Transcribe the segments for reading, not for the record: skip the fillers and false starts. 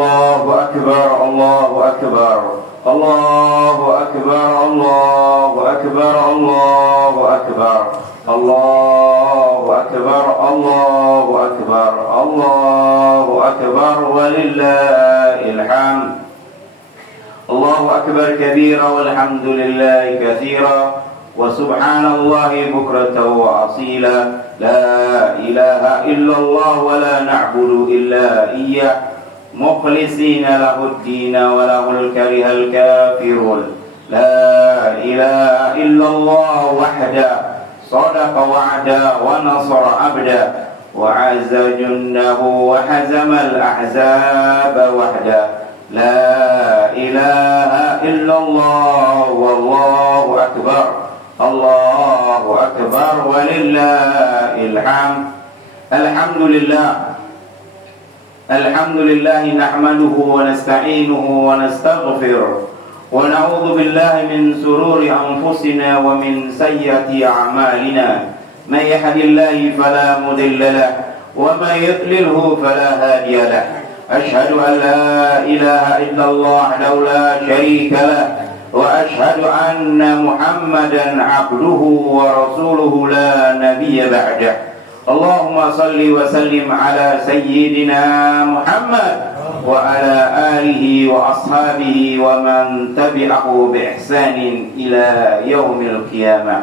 Allahu Akbar, Allahu Akbar, Allahu Akbar, Allahu Akbar, Allahu Akbar, Allahu Akbar, Allahu Akbar, Allahu Akbar, walillahil hamd. Allahu Akbar kabira walhamdulillahi katsira wa subhanallahi bukratan wa asila. La ilaha illallah wa la na'budu illa iyyah mukhlisina lahud-din wa lahul karihal kafirun. La ilaha illallah wahda sadaqa wa'da wa nasara abda wa 'azza jundahu wa hazama al-ahzaba wahda. La ilaha illallah wallahu akbar, Allahu akbar, walillahil hamd. Alhamdulillah, alhamdulillah nahmaduhu wa nasta'inuhu wa nastaghfiruh wa na'udzu billahi min sururi anfusina wa min sayyiati a'malina. May yahdihillahu fala mudilla lahu wa may yudlilhu fala hadiya lahu. أشهد أن لا إله إلا الله وحده لا شريك له وأشهد أن محمدا عبده ورسوله لا نبي بعده. اللهم صل وسلم على سيدنا محمد وعلى آله وأصحابه ومن تبعه بإحسان إلى يوم القيامة.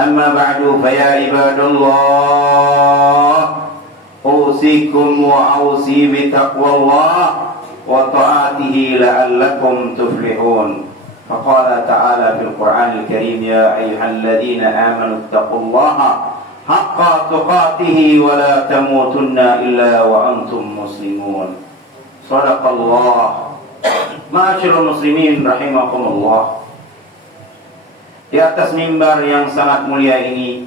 أما بعد فيا عباد الله أوصيكم وأوصي بتقوى الله وطاعته لعلكم تفلحون. فقال تعالى في القرآن الكريم يا أيها الذين آمنوا اتقوا الله حق تقاته ولا تموتن إلا وأنتم مسلمون. صدق الله. Ma'asyiral muslimin rahimakumullah. Di atas mimbar yang sangat mulia ini,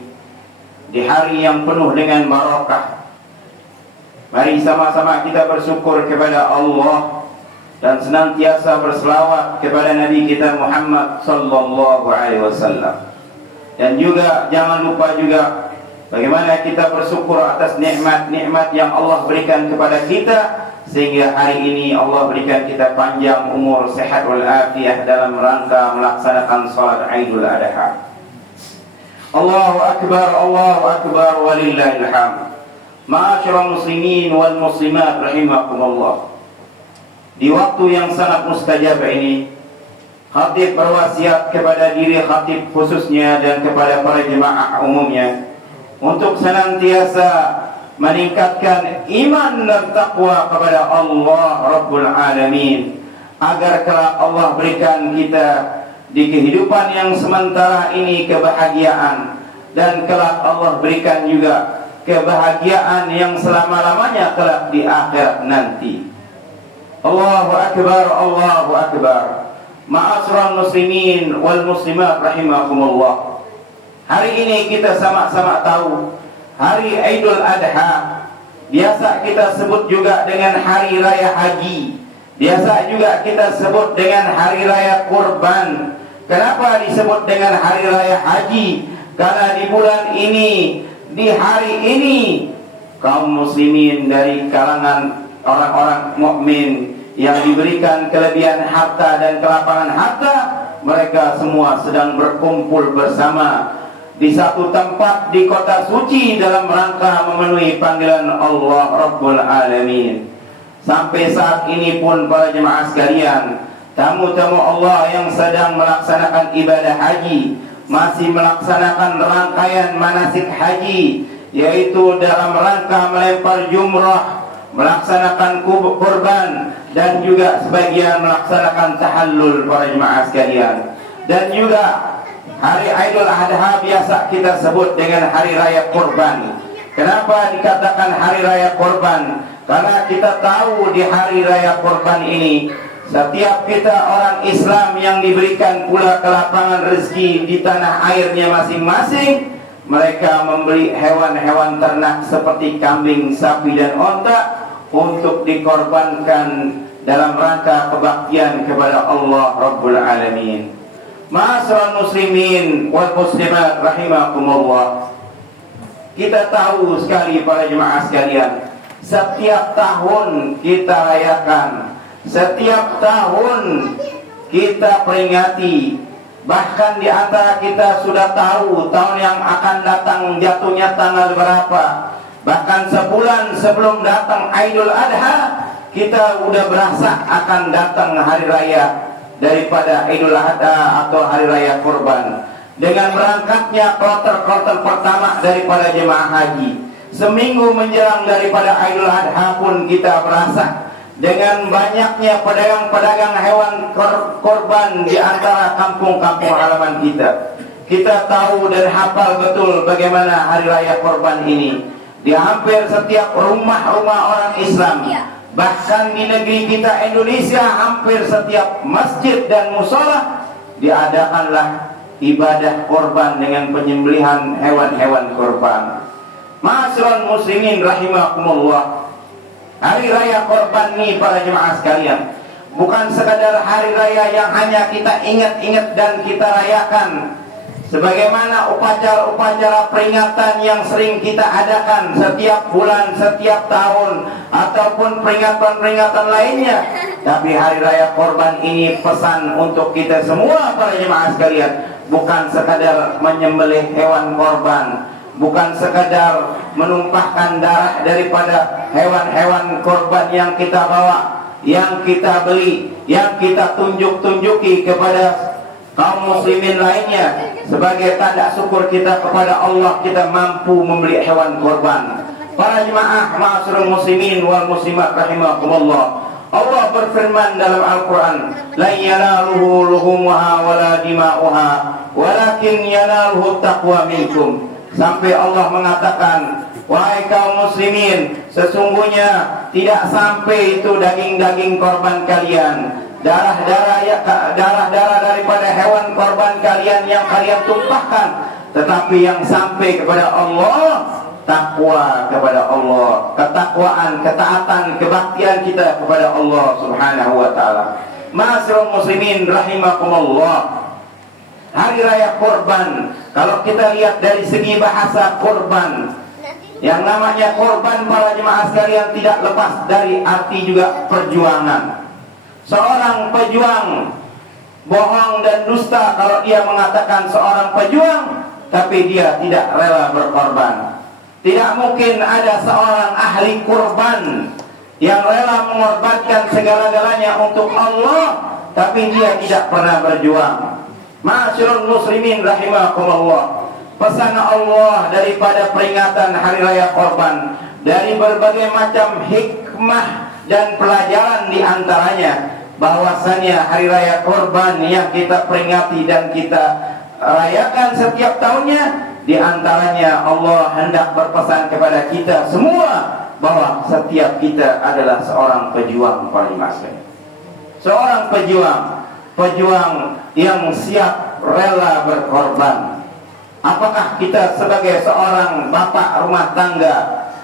di hari yang penuh dengan barakah, mari sama-sama kita bersyukur kepada Allah dan senantiasa berselawat kepada Nabi kita Muhammad sallallahu alaihi wasallam. Dan juga jangan lupa juga bagaimana kita bersyukur atas nikmat-nikmat yang Allah berikan kepada kita, sehingga hari ini Allah berikan kita panjang umur, sehat wal afiyah dalam rangka melaksanakan salat Idul Adha. Allahu akbar, Allahu akbar, walillahil hamd. Ma'asyiral muslimin wal muslimat rahimakumullah. Di waktu yang sangat mustajab ini, khatib berwasiat kepada diri khatib khususnya dan kepada para jemaah umumnya untuk senantiasa meningkatkan iman dan takwa kepada Allah Rabbul Alamin, agar kelak Allah berikan kita di kehidupan yang sementara ini kebahagiaan, dan kelak Allah berikan juga kebahagiaan yang selama-lamanya kelak di akhirat nanti. Allahu akbar, Allahu akbar. Ma'asyiral muslimin wal muslimat rahimakumullah. Hari ini kita sama-sama tahu hari Idul Adha. Biasa kita sebut juga dengan hari raya haji. Biasa juga kita sebut dengan hari raya kurban. Kenapa disebut dengan hari raya haji? Karena di bulan ini, di hari ini, kaum muslimin dari kalangan orang-orang mukmin yang diberikan kelebihan harta dan kelapangan harta, mereka semua sedang berkumpul bersama di satu tempat di kota suci dalam rangka memenuhi panggilan Allah Rabbul Alamin. Sampai saat ini pun para jemaah sekalian, tamu-tamu Allah yang sedang melaksanakan ibadah haji masih melaksanakan rangkaian manasik haji, yaitu dalam rangka melempar jumrah, melaksanakan kurban, dan juga sebagian melaksanakan tahallul para jemaah sekalian. Dan juga hari Idul Adha biasa kita sebut dengan hari raya kurban. Kenapa dikatakan hari raya kurban? Karena kita tahu di hari raya kurban ini, setiap kita orang Islam yang diberikan pula kelapangan rezeki di tanah airnya masing-masing, mereka membeli hewan-hewan ternak seperti kambing, sapi, dan onta untuk dikorbankan dalam rangka kebaktian kepada Allah Rabbul Alamin. Ma'asyiral muslimin wal muslimat rahimakumullah. Kita tahu sekali para jemaah sekalian, setiap tahun kita rayakan, setiap tahun kita peringati. Bahkan di antara kita sudah tahu tahun yang akan datang jatuhnya tanggal berapa. Bahkan sebulan sebelum datang Idul Adha, kita udah berasa akan datang hari raya daripada Idul Adha atau hari raya kurban. Dengan berangkatnya kloter-kloter pertama daripada jemaah haji, seminggu menjelang daripada Idul Adha pun kita merasa dengan banyaknya pedagang-pedagang hewan korban di antara kampung-kampung halaman kita. Kita tahu dan hafal betul bagaimana hari raya korban ini. Di hampir setiap rumah-rumah orang Islam, bahkan di negeri kita Indonesia, hampir setiap masjid dan mushola diadakanlah ibadah korban dengan penyembelihan hewan-hewan korban. Ma'asyiral muslimin rahimakumullah, hari raya korban ini para jemaah sekalian bukan sekadar hari raya yang hanya kita ingat-ingat dan kita rayakan sebagaimana upacara-upacara peringatan yang sering kita adakan setiap bulan, setiap tahun, ataupun peringatan-peringatan lainnya. Tapi hari raya korban ini pesan untuk kita semua para jemaah sekalian, bukan sekadar menyembelih hewan korban, bukan sekadar menumpahkan darah daripada hewan-hewan korban yang kita bawa, yang kita beli, yang kita tunjuki kepada kaum muslimin lainnya sebagai tanda syukur kita kepada Allah kita mampu membeli hewan korban. Para jemaah ma'asyiral muslimin wal muslimat rahimakumullah, Allah berfirman dalam Al-Quran, la yanaluhu luhumuha wala dima'uha walakin yanaluhu taqwa minkum. Sampai Allah mengatakan, wahai kaum muslimin, sesungguhnya tidak sampai itu daging-daging korban kalian, darah-darah daripada hewan korban kalian yang kalian tumpahkan, tetapi yang sampai kepada Allah, takwa kepada Allah, ketakwaan, ketaatan, kebaktian kita kepada Allah Subhanahu wa taala. Ma'asyiral muslimin rahimakumullah, hari raya korban, kalau kita lihat dari segi bahasa korban, yang namanya korban para jemaah sekalian tidak lepas dari arti juga perjuangan. Seorang pejuang bohong dan dusta kalau dia mengatakan seorang pejuang tapi dia tidak rela berkorban. Tidak mungkin ada seorang ahli kurban yang rela mengorbankan segala-galanya untuk Allah tapi dia tidak pernah berjuang. Ma'asyiral muslimin rahimakumullah, pesan Allah daripada peringatan hari raya korban dari berbagai macam hikmah dan pelajaran di antaranya bahwasannya hari raya korban yang kita peringati dan kita rayakan setiap tahunnya, di antaranya Allah hendak berpesan kepada kita semua bahwa setiap kita adalah seorang pejuang para jemaah. Seorang pejuang yang siap rela berkorban. Apakah kita sebagai seorang bapak rumah tangga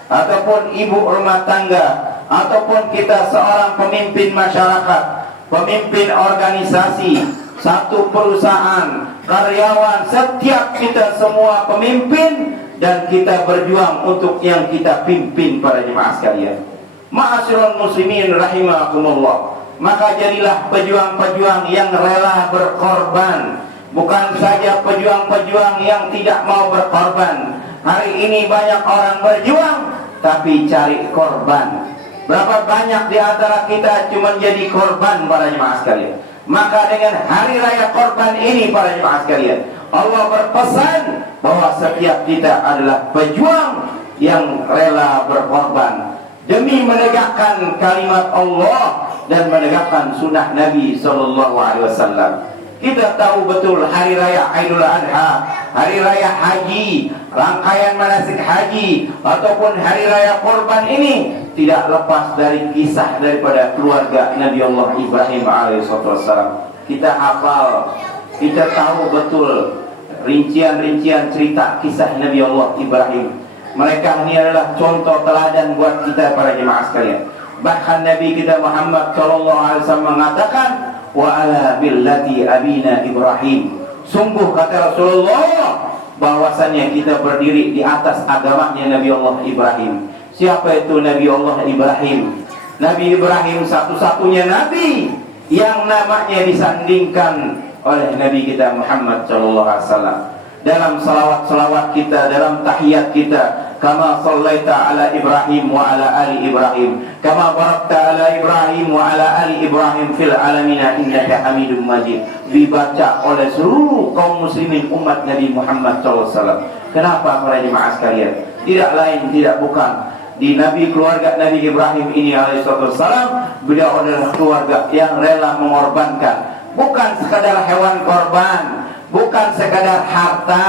ataupun ibu rumah tangga ataupun kita seorang pemimpin masyarakat, pemimpin organisasi, satu perusahaan, karyawan, setiap kita semua pemimpin dan kita berjuang untuk yang kita pimpin para jemaah sekalian. Ma'asyiral muslimin rahimakumullah, maka jadilah pejuang-pejuang yang rela berkorban, bukan saja pejuang-pejuang yang tidak mau berkorban. Hari ini banyak orang berjuang tapi cari korban. Berapa banyak di antara kita cuma jadi korban para jemaah sekalian. Maka dengan hari raya korban ini para jemaah sekalian, Allah berpesan bahwa setiap kita adalah pejuang yang rela berkorban demi menegakkan kalimat Allah dan menegakkan sunnah Nabi SAW. Kita tahu betul hari raya Idul Adha, hari raya haji, rangkaian manasik haji ataupun hari raya korban ini tidak lepas dari kisah daripada keluarga Nabi Allah Ibrahim alaihissalam. Kita hafal, kita tahu betul rincian-rincian cerita kisah Nabi Allah Ibrahim. Mereka ini adalah contoh teladan buat kita para jemaah sekalian. Bahkan Nabi kita Muhammad SAW mengatakan, wa ala billati abina Ibrahim. Sungguh kata Rasulullah bahwasannya kita berdiri di atas agamanya Nabi Allah Ibrahim. Siapa itu Nabi Allah Ibrahim? Nabi Ibrahim satu-satunya Nabi yang namanya disandingkan oleh Nabi kita Muhammad SAW. Dalam salawat-salawat kita, dalam tahiyat kita, kama sallaita ala Ibrahim wa ala ali Ibrahim, kama barakta ala Ibrahim wa ala ali Ibrahim fil alamina innaka Hamidum Majid, dibaca oleh seluruh kaum muslimin umat Nabi Muhammad SAW. Kenapa para jemaah sekalian? Tidak lain, tidak bukan, di Nabi keluarga Nabi Ibrahim ini alaihissalam, beliau adalah keluarga yang rela mengorbankan, bukan sekadar hewan korban, bukan sekadar harta,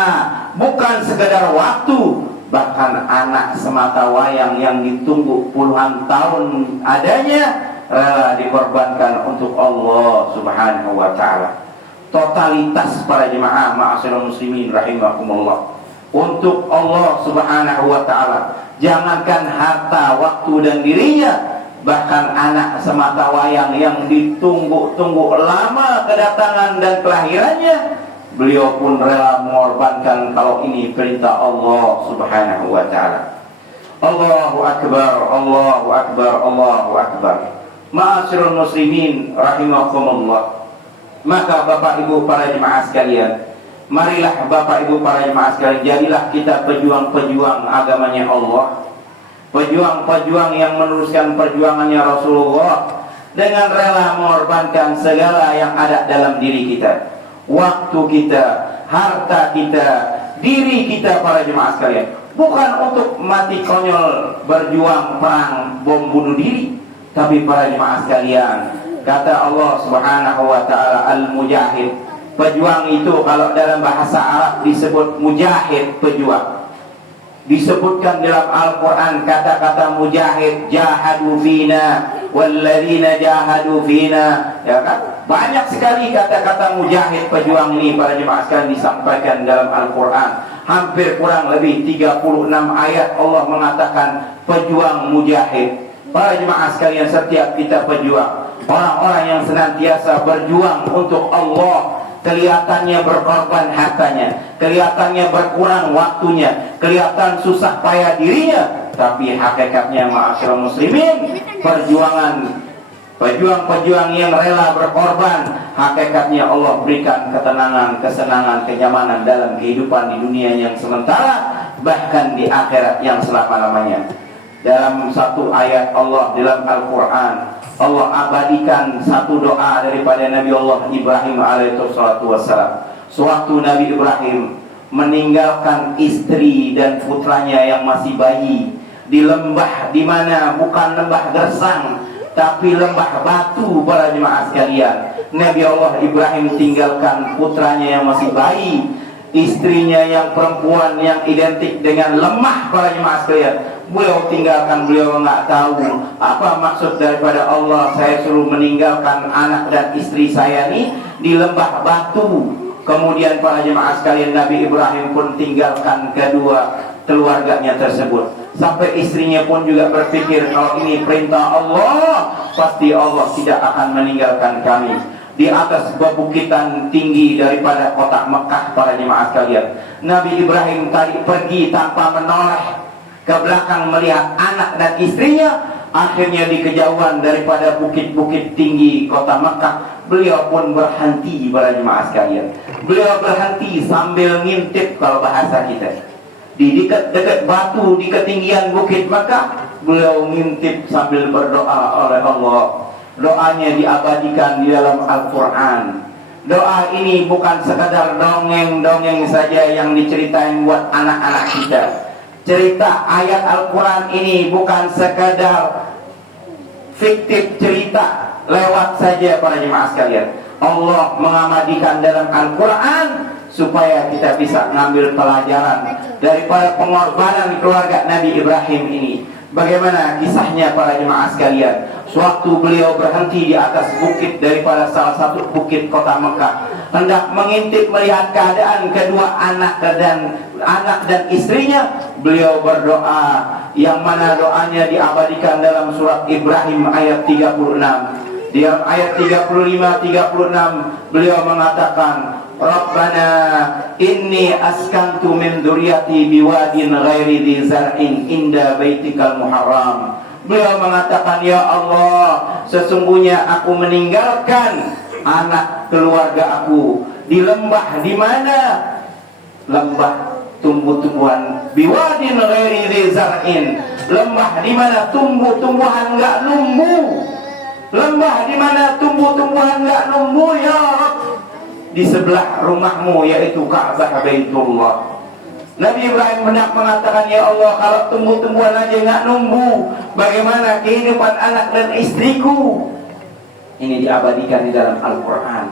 bukan sekadar waktu, bahkan anak semata wayang yang ditunggu puluhan tahun adanya rela dikorbankan untuk Allah Subhanahu wa taala. Totalitas para jemaah ma'asyiral muslimin rahimakumullah untuk Allah Subhanahu wa taala. Jangankan harta, waktu dan dirinya, bahkan anak semata wayang yang ditunggu-tunggu lama kedatangan dan kelahirannya, beliau pun rela mengorbankan kalau ini perintah Allah Subhanahu wa taala. Allahu akbar, Allahu akbar, Allahu akbar. Ma'asyiral muslimin rahimakumullah. Maka Bapak Ibu para jemaah sekalian, marilah Bapak Ibu para jemaah sekalian, jadilah kita pejuang-pejuang agamanya Allah, pejuang-pejuang yang meneruskan perjuangannya Rasulullah dengan rela mengorbankan segala yang ada dalam diri kita, waktu kita, harta kita, diri kita para jemaah sekalian. Bukan untuk mati konyol berjuang perang bom bunuh diri, tapi para jemaah sekalian, kata Allah Subhanahu wa taala al-mujahid. Pejuang itu kalau dalam bahasa Arab disebut mujahid, pejuang. Disebutkan dalam Al-Quran kata-kata mujahid, jahadu fina walladzina jahadu fina, ya kan? Banyak sekali kata-kata mujahid, pejuang ini para jemaah sekalian disampaikan dalam Al-Quran. Hampir kurang lebih 36 ayat Allah mengatakan pejuang mujahid. Para jemaah sekalian, setiap kita pejuang, orang-orang yang senantiasa berjuang untuk Allah, kelihatannya berkorban hartanya, kelihatannya berkurang waktunya, kelihatan susah payah dirinya, tapi hakikatnya ma'asyiral muslimin, pejuang-pejuang yang rela berkorban, hakikatnya Allah berikan ketenangan, kesenangan, kenyamanan dalam kehidupan di dunia yang sementara, bahkan di akhirat yang selama-lamanya. Dalam satu ayat Allah dalam Al-Quran, Allah abadikan satu doa daripada Nabi Allah Ibrahim alaihissalam. Sewaktu Nabi Ibrahim meninggalkan istri dan putranya yang masih bayi di lembah, di mana bukan lembah gersang tapi lembah batu para jemaah sekalian. Nabi Allah Ibrahim tinggalkan putranya yang masih bayi, istrinya yang perempuan yang identik dengan lemah para jemaah sekalian. Beliau tinggalkan, beliau nggak tahu apa maksud daripada Allah, saya suruh meninggalkan anak dan istri saya nih di lembah batu. Kemudian para jemaah sekalian, Nabi Ibrahim pun tinggalkan kedua keluarganya tersebut. Sampai istrinya pun juga berpikir, kalau ini perintah Allah, pasti Allah tidak akan meninggalkan kami. Di atas bebukitan tinggi daripada kota Mekah para jemaah sekalian, Nabi Ibrahim tadi pergi tanpa menoleh ke belakang melihat anak dan istrinya. Akhirnya di kejauhan daripada bukit-bukit tinggi kota Mekah, beliau pun berhenti para jemaah sekalian. Beliau berhenti sambil ngintip kalau bahasa kita. Di dekat-dekat batu di ketinggian bukit Mekah, beliau ngintip sambil berdoa oleh Allah. Doanya diabadikan di dalam Al-Quran. Doa ini bukan sekadar dongeng-dongeng saja yang diceritain buat anak-anak kita. Cerita ayat Al-Quran ini bukan sekadar fiktif cerita lewat saja para jemaah sekalian. Allah mengabadikan dalam Al-Quran supaya kita bisa mengambil pelajaran daripada pengorbanan keluarga Nabi Ibrahim ini. Bagaimana kisahnya para jemaah sekalian? Sewaktu beliau berhenti di atas bukit daripada salah satu bukit kota Mekah, hendak mengintip melihat keadaan kedua anak dan istrinya, beliau berdoa, yang mana doanya diabadikan dalam surat Ibrahim ayat 36. Di ayat 35-36 beliau mengatakan, Rabbana inni askantu min dzurriyyati biwadin ghairi dzi zar'in inda baitikal muharram. Beliau mengatakan, ya Allah, sesungguhnya aku meninggalkan anak keluarga aku di lembah, di mana lembah tumbuh-tumbuhan, biwadin ghairi dzi zar'in, lembah di mana tumbuh-tumbuhan enggak numbuh, lembah di mana tumbuh-tumbuhan enggak numbuh ya Rabb, di sebelah rumahmu yaitu Ka'bah Baitullah. Nabi Ibrahim hendak mengatakan, ya Allah, kalau tumbuh-tumbuhan aja enggak numbuh, bagaimana kehidupan anak dan istriku? Ini diabadikan di dalam Al-Quran.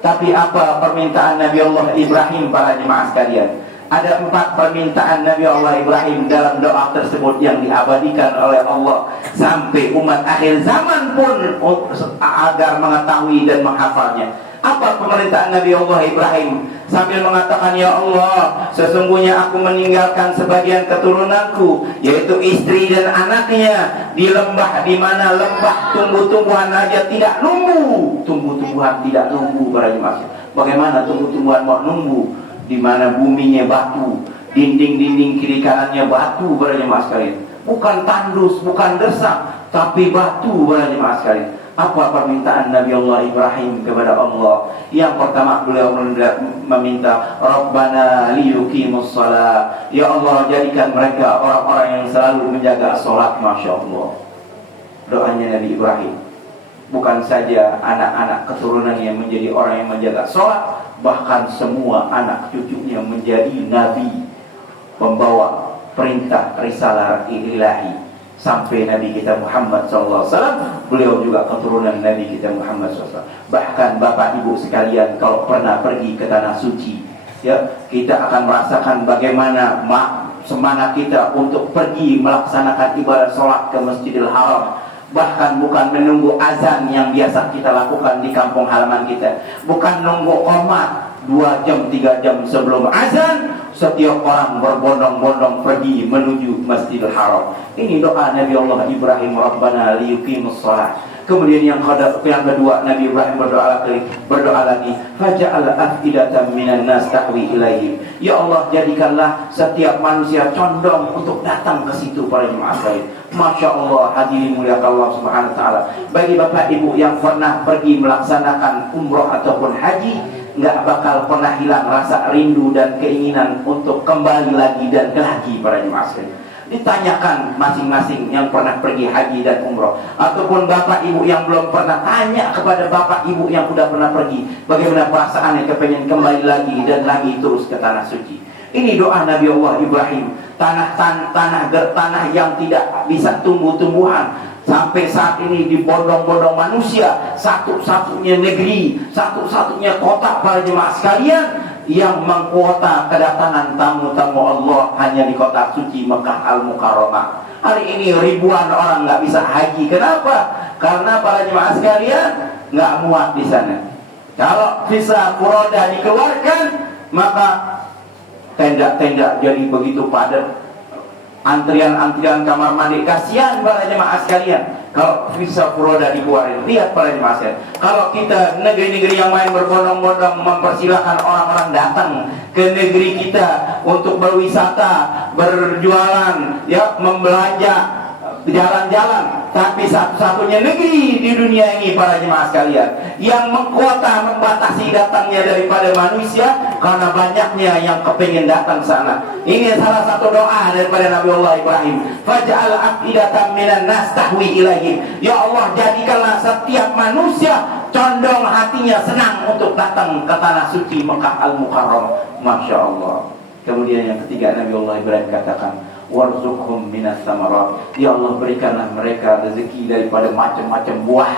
Tapi apa permintaan Nabi Allah Ibrahim para jemaah sekalian? Ada 4 permintaan Nabi Allah Ibrahim dalam doa tersebut yang diabadikan oleh Allah sampai umat akhir zaman pun agar mengetahui dan menghafalnya. Apa permintaan Nabi Allah Ibrahim? Sambil mengatakan, ya Allah, sesungguhnya aku meninggalkan sebagian keturunanku, yaitu istri dan anaknya, di lembah di mana lembah tumbuh-tumbuhan aja tidak numbuh. Tumbuh-tumbuhan tidak numbuh para jemaah. Bagaimana tumbuh-tumbuhan mau numbuh? Di mana buminya batu, dinding-dinding kiri kanannya batu para jemaah sekalian. Bukan tandus, bukan desak, tapi batu para jemaah sekalian. Apa permintaan Nabi Allah Ibrahim kepada Allah? Yang pertama beliau meminta, Rabbana liyuqimus shalah. Ya Allah, jadikan mereka orang-orang yang selalu menjaga salat. Masya Allah, doanya Nabi Ibrahim. Bukan saja anak-anak keturunannya menjadi orang yang menjaga salat, bahkan semua anak cucunya menjadi nabi, pembawa perintah risalah ilahi. Sampai Nabi kita Muhammad SAW, beliau juga keturunan Nabi kita Muhammad SAW. Bahkan Bapak Ibu sekalian, kalau pernah pergi ke Tanah Suci, ya, kita akan merasakan bagaimana semangat kita untuk pergi melaksanakan ibadah sholat ke Masjidil Haram. Bahkan bukan menunggu azan yang biasa kita lakukan di kampung halaman kita, bukan nunggu qomat 2 jam 3 jam sebelum azan, setiap orang berbondong-bondong pergi menuju Masjidil Haram. Ini doa Nabi Allah Ibrahim, Rabbana liyuqimus shalah. Kemudian yang kedua, Nabi Ibrahim berdoa lagi, faj'al afidatan minan nas tahwi ilaihim. Ya Allah, jadikanlah setiap manusia condong untuk datang ke situ para jemaah sekalian. Masya Allah, hadirin mulia Allah Subhanahu wa taala. Bagi Bapak Ibu yang pernah pergi melaksanakan umroh ataupun haji, nggak bakal pernah hilang rasa rindu dan keinginan untuk kembali lagi dan lagi para jemaah sekalian. Ditanyakan masing-masing yang pernah pergi haji dan umroh, ataupun Bapak Ibu yang belum pernah, tanya kepada Bapak Ibu yang sudah pernah pergi, bagaimana perasaannya kepengen kembali lagi dan lagi terus ke Tanah Suci. Ini doa Nabi Allah Ibrahim. Tanah yang tidak bisa tumbuh-tumbuhan, sampai saat ini dibondong-bondong manusia, satu-satunya negeri, satu-satunya kota para jemaah sekalian yang mengkuota kedatangan tamu-tamu Allah hanya di kota suci Mekah Al-Mukarramah. Hari ini ribuan orang nggak bisa haji. Kenapa? Karena para jemaah sekalian nggak muat di sana. Kalau visa furoda dikeluarkan, maka tenda-tenda jadi begitu padat, antrian-antrian kamar mandi. Kasihan para jemaah sekalian kalau visa furoda dikeluarin. Lihat para jemaah sekalian, kalau kita negeri-negeri yang lain berbondong-bondong mempersilahkan orang-orang datang ke negeri kita untuk berwisata, berjualan, ya, membelanja, jalan-jalan. Tapi satu-satunya negeri di dunia ini para jemaah sekalian yang mengkuota, membatasi datangnya daripada manusia karena banyaknya yang kepingin datang sana. Ini salah satu doa daripada Nabi Allah Ibrahim, faj'al afidatan minan nas tahwi ilaihim. Ya Allah, jadikanlah setiap manusia condong hatinya senang untuk datang ke tanah suci Mekah Al-Mukarramah. Masya Allah. Kemudian yang ketiga, Nabi Allah Ibrahim katakan, warzuqhum minas samarat. Ya Allah, berikanlah mereka rezeki daripada macam-macam buah.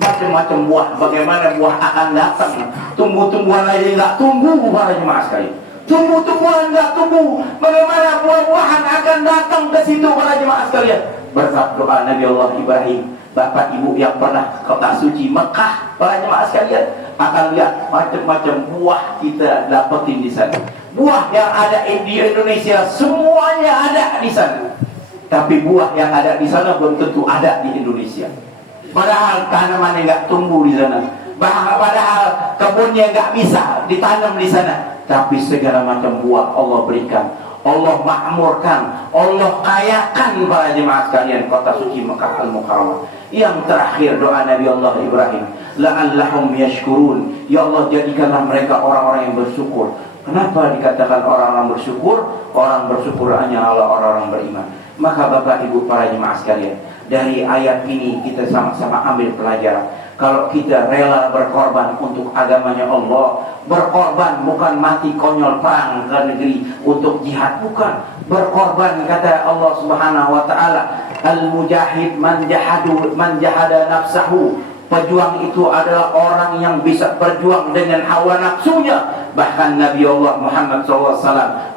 Macam-macam buah. Bagaimana buah akan datang? Tumbuh-tumbuhan aja nggak tumbuh para jemaah sekalian. Tumbuh-tumbuhan nggak tumbuh, bagaimana buah-buahan akan datang ke situ para jemaah sekalian? Berkat doa Nabi Allah Ibrahim. Bapak Ibu yang pernah ke kota suci Mekah para jemaah sekalian akan lihat macam-macam buah kita dapetin di sana. Buah yang ada di Indonesia semuanya ada di sana. Tapi buah yang ada di sana belum tentu ada di Indonesia. Padahal tanaman yang nggak tumbuh di sana. Padahal kebunnya nggak bisa ditanam di sana, tapi segala macam buah Allah berikan. Allah makmurkan, Allah kayakan para jemaah sekalian kota suci Mekah Al-Mukarramah. Yang terakhir doa Nabi Allah Ibrahim, la'allahum yashkurun. Ya Allah, jadikanlah mereka orang-orang yang bersyukur. Kenapa dikatakan orang-orang bersyukur? Orang bersyukur hanyalah orang-orang beriman. Maka Bapak Ibu para jemaah sekalian, dari ayat ini kita sama-sama ambil pelajaran. Kalau kita rela berkorban untuk agamanya Allah, berkorban bukan mati konyol perang ke negeri untuk jihad, bukan. Berkorban kata Allah Subhanahu wa taala, al-mujahid man jahada nafsahu. Pejuang itu adalah orang yang bisa berjuang dengan hawa nafsunya. Bahkan Nabi Allah Muhammad SAW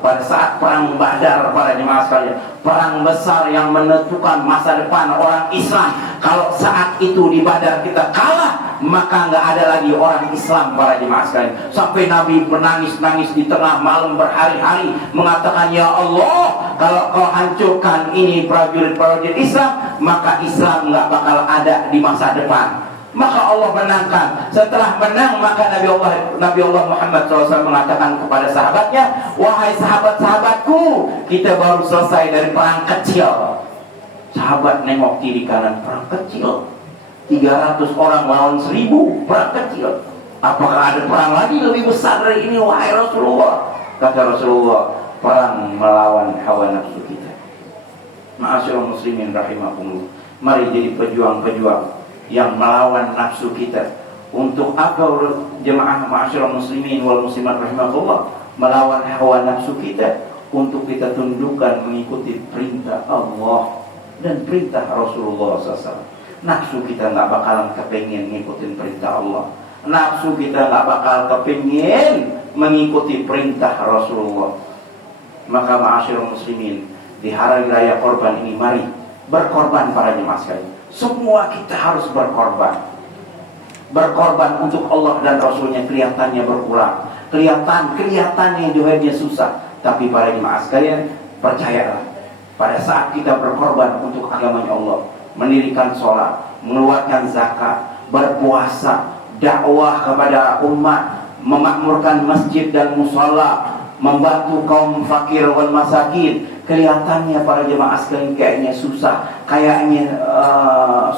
pada saat perang Badar, para jemaah sekalian, perang besar yang menentukan masa depan orang Islam. Kalau saat itu di Badar kita kalah, maka nggak ada lagi orang Islam, para jemaah sekalian. Sampai Nabi menangis-nangis di tengah malam berhari-hari mengatakan, ya Allah, kalau kau hancurkan ini prajurit-prajurit Islam, maka Islam nggak bakal ada di masa depan. Maka Allah menangkan. Setelah menang, maka Nabi Allah Muhammad SAW mengatakan kepada sahabatnya, wahai sahabat-sahabatku, kita baru selesai dari perang kecil. Sahabat nengok kiri kanan, perang kecil, 300 orang melawan 1000, perang kecil. Apakah ada perang lagi lebih besar dari ini, wahai Rasulullah? Kata Rasulullah, perang melawan hawa nafsu kita. Ma'asyiral muslimin rahimakumullah, mari jadi pejuang-pejuang yang melawan nafsu kita. Untuk apa jemaah ma'asyiral muslimin wal muslimat rahimakumullah? Melawan hawa nafsu kita untuk kita tundukkan mengikuti perintah Allah dan perintah Rasulullah SAW. Nafsu kita nggak bakalan kepengin ngikutin perintah Allah. Nafsu kita nggak bakal kepengin mengikuti perintah Rasulullah. Maka ma'asyiral muslimin, di hari raya korban ini mari berkorban para jemaah sekalian. Semua kita harus berkorban. Berkorban untuk Allah dan Rasulnya kelihatannya berkurang, kelihatannya jihadnya susah. Tapi para jemaah sekalian, percayalah, pada saat kita berkorban untuk agamanya Allah, mendirikan sholat, mengeluarkan zakat, berpuasa, dakwah kepada umat, memakmurkan masjid dan musala, membantu kaum fakir wal masakin, kelihatannya para jemaah sekalian kayaknya susah, kayaknya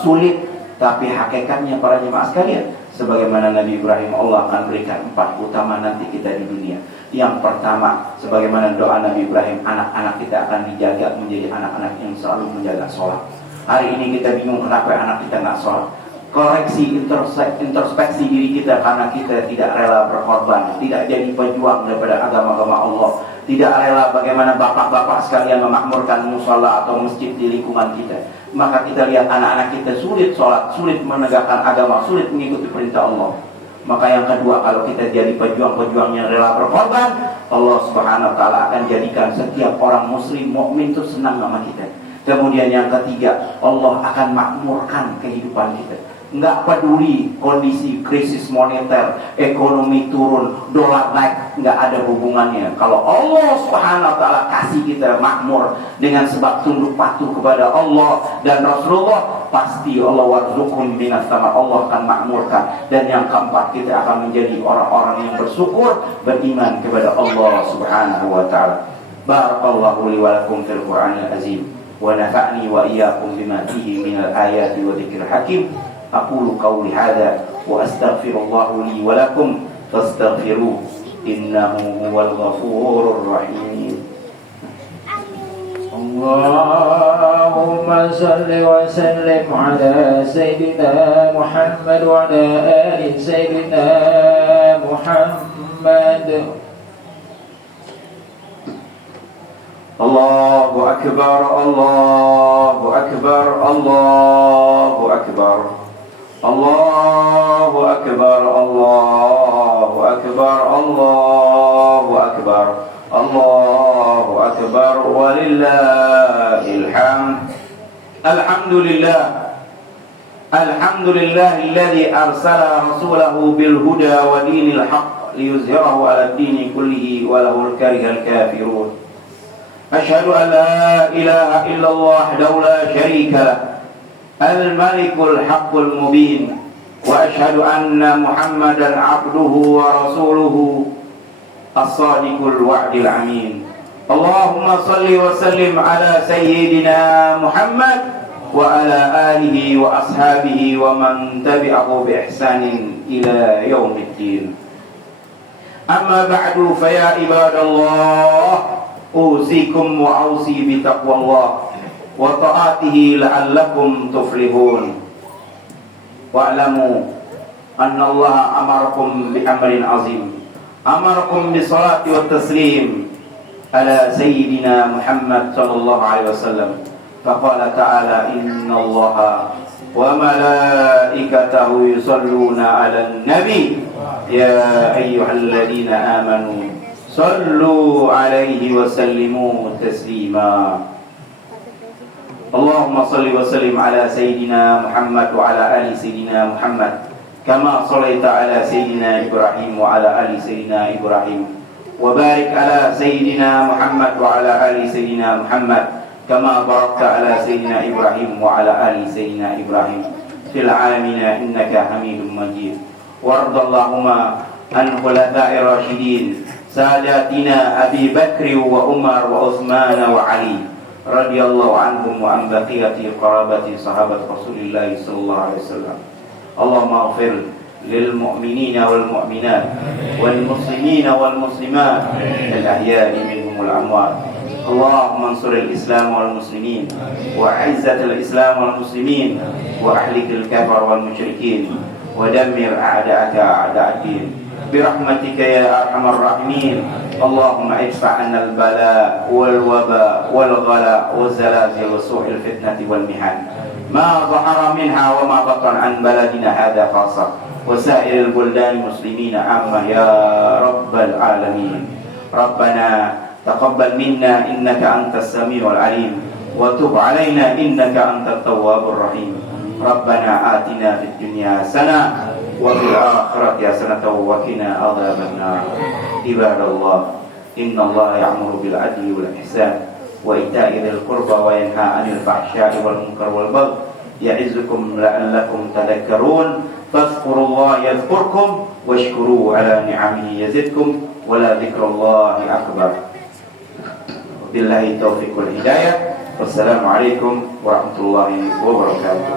sulit, tapi hakikatnya para jemaah sekalian, sebagaimana Nabi Ibrahim, Allah akan berikan 4 utama nanti kita di dunia. Yang pertama, sebagaimana doa Nabi Ibrahim, anak-anak kita akan dijaga menjadi anak-anak yang selalu menjaga sholat. Hari ini kita bingung kenapa anak kita nggak sholat. Koreksi, introspeksi diri kita, karena kita tidak rela berkorban, tidak jadi pejuang daripada agama-agama Allah, tidak rela bagaimana bapak-bapak sekalian memakmurkan musola atau masjid di lingkungan kita. Maka kita lihat anak-anak kita sulit sholat, sulit menegakkan agama, sulit mengikuti perintah Allah. Maka yang kedua, kalau kita jadi pejuang-pejuang yang rela berkorban, Allah Subhanahu wa taala akan jadikan setiap orang muslim mukmin itu senang sama kita. Kemudian yang ketiga, Allah akan makmurkan kehidupan kita. Nggak peduli kondisi krisis moneter, ekonomi turun, dolar naik, nggak ada hubungannya. Kalau Allah Subhanahu wa taala kasih kita makmur dengan sebab tunduk patuh kepada Allah dan Rasulullah, pasti Allah warzuqhum minas sama, Allah akan makmurkan. Dan yang keempat, kita akan menjadi orang-orang yang bersyukur, beriman kepada Allah Subhanahu wa taala. Barakallahu li wa lakum fil Qur'anil azim wa nafa'ni wa iyyakum bima fihi minal ayati wa dzikril hakim. أقول قولي هذا وأستغفر الله لي ولكم فاستغفروه إنه هو الغفور الرحيم. اللهم صل وسلم على سيدنا محمد وعلى آل سيدنا محمد. الله أكبر الله أكبر الله أكبر الله أكبر الله أكبر الله أكبر الله أكبر ولله الحمد. الحمد لله الحمد لله الذي أرسل رسوله بالهدى ودين الحق ليظهره على الدين كله ولو كره الكافرون. أشهد أن لا إله إلا الله وحده لا شريك له الملك الحق المبين وأشهد أن محمدا عبده ورسوله الصادق الوعد الأمين اللهم صل وسلم على سيدنا محمد وعلى آله وأصحابه ومن تبعه بإحسان إلى يوم الدين أما بعد فيا عباد الله أوصيكم وأوصي بتقوى الله وطاعته لعلكم تفلحون واعلموا أن الله أمركم بأمر عظيم أمركم بالصلاة والتسليم على سيدنا محمد صلى الله عليه وسلم فقال تعالى إن الله وملائكته يصلون على النبي يا أيها الذين آمنوا صلوا عليه وسلموا تسليما اللهم صل وسلم على سيدنا محمد وعلى آل سيدنا محمد كما صليت على سيدنا إبراهيم وعلى آل سيدنا إبراهيم وبارك على سيدنا محمد وعلى آل سيدنا محمد كما باركت على سيدنا إبراهيم وعلى آل سيدنا إبراهيم في العالمين إنك حميد مجيد وارض اللهم عن خلفاء الراشدين ساداتنا أبي بكر وعمر وعثمان وعلي رضي الله عنهم وعن بقية قرابة صحابة رسول الله صلى الله عليه وسلم اللهم اغفر للمؤمنين والمؤمنات والمسلمين والمسلمات الأحياء منهم والأموات اللهم انصر الإسلام والمسلمين وعزة الإسلام والمسلمين وأهلك الكفر والمشركين ودمر أعداءك أعداء الدين برحمتك يا أرحم الراحمين اللهم ادفع عنا البلاء والوباء والغلاء والزلازل وسوء الفتنة والمحن ما ظهر منها وما بطن عن بلدنا هذا خاصة وسائر البلدان المسلمين عامة يا رب العالمين ربنا تقبل منا إنك أنت السميع العليم وتب علينا إنك أنت التواب الرحيم ربنا آتنا في الدنيا حسنة وفي الآخرة حسنة وقنا عذاب النار عباد الله إن الله يأمر بالعدل والإحسان وإيتاء ذي القربى وينهى عن الفحشاء والمنكر والبغي يعظكم لعلكم تذكرون فاذكروا الله يذكركم واشكروه على نعمه يزدكم ولذكر الله أكبر بالله التوفيق والهداية والسلام عليكم ورحمة الله وبركاته